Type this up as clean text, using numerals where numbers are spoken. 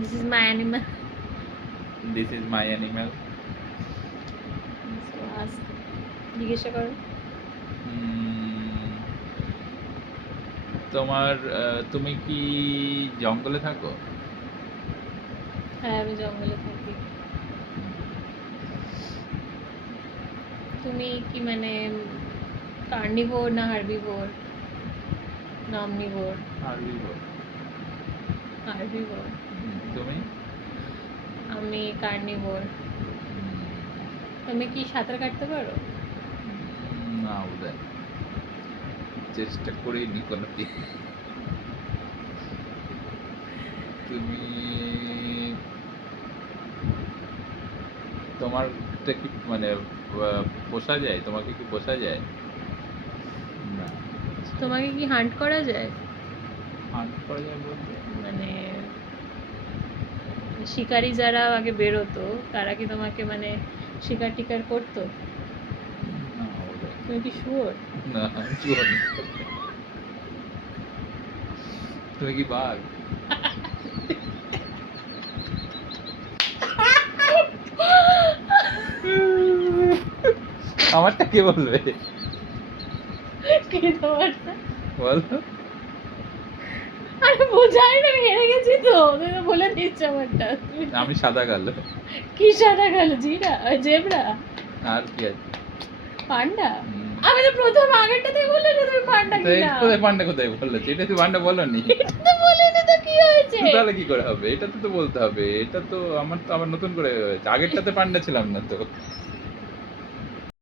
This is my animal. This is my animal. So ask. জিজ্ঞাসা করো। তোমার তুমি কি জঙ্গলে থাকো? হ্যাঁ, আমি জঙ্গলে থাকি। তুমি কি মানে কার্নিভোর না হার্বিভোর না অমনিভোর? হার্বিভোর। হার্বিভোর। তুমি? আমি কার্নিভোর। তুমি কি সাঁতার কাটতে পারো? না বোধহয়, চেষ্টা করিনি কোনোদিন। তুমি তোমারটা কি মানে পোষা যায়? তোমাকে কি পোষা যায়? না। তোমাকে কি হান্ট করা যায়? হান্ট করা যায় বলতে? মানে শিকারী যারা আগে বেরোতো তারা কি তোমাকে মানে শিকার টিকার করতো? না বোধহয়। তুমি কি শুয়োর? না, শুয়োর না। তুমি কি বাঘ? আমারটা কে বলবে? কি তোমারটা? বলো। আরে বোঝাই না, আমি হেরে গেছি তো, তুমি তো বলে দিচ্ছ আমারটা। আমি সাদা কালো। কি সাদা কালো? জেব্রা? আর কি আছে? পান্ডা? আমি তো প্রথম আগেরটাতেই বললে না তুমি পান্ডা তো কিনা। কোথায় পান্ডা কোথায় বললো? এটা তো পান্ডা বলনি। এটা তো বলিনি তো, কি হয়েছে? তাহলে কি করে হবে? এটা তো বলতে হবে। এটা তো আমার নতুন করে হয়েছে। আগেরটাতে পান্ডা ছিলাম না তো।